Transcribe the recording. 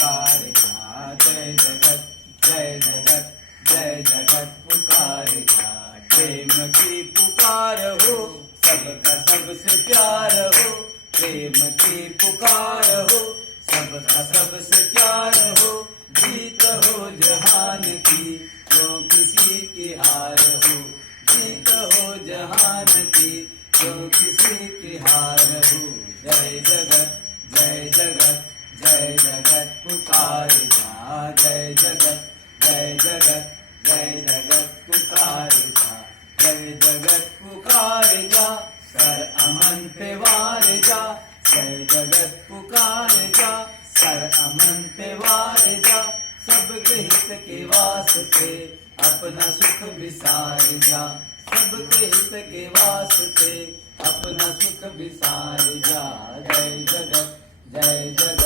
पुकार जा, जय जगत जय जगत जय जगत पुकार जा। प्रेम की पुकार हो, सबका सबसे प्यार हो, प्रेम की पुकार हो, सबका सबसे प्यार हो। जीत हो जहान की, क्यों किसी की हार हो, जीत हो जहान की, क्यों किसी की हार हो। जय जगत जय जगत जय जगत पुकार जा, जय जगत जय जगत जय जगत पुकार जा। जय जगत पुकार जा, सर अमन पे वार जा, जय जगत पुकार जा, सर अमन पे वार जा। सबके हित के वास्ते अपना सुख विसार जा, सबके हित के वास्ते अपना सुख विसार जा। जय जगत जय जगत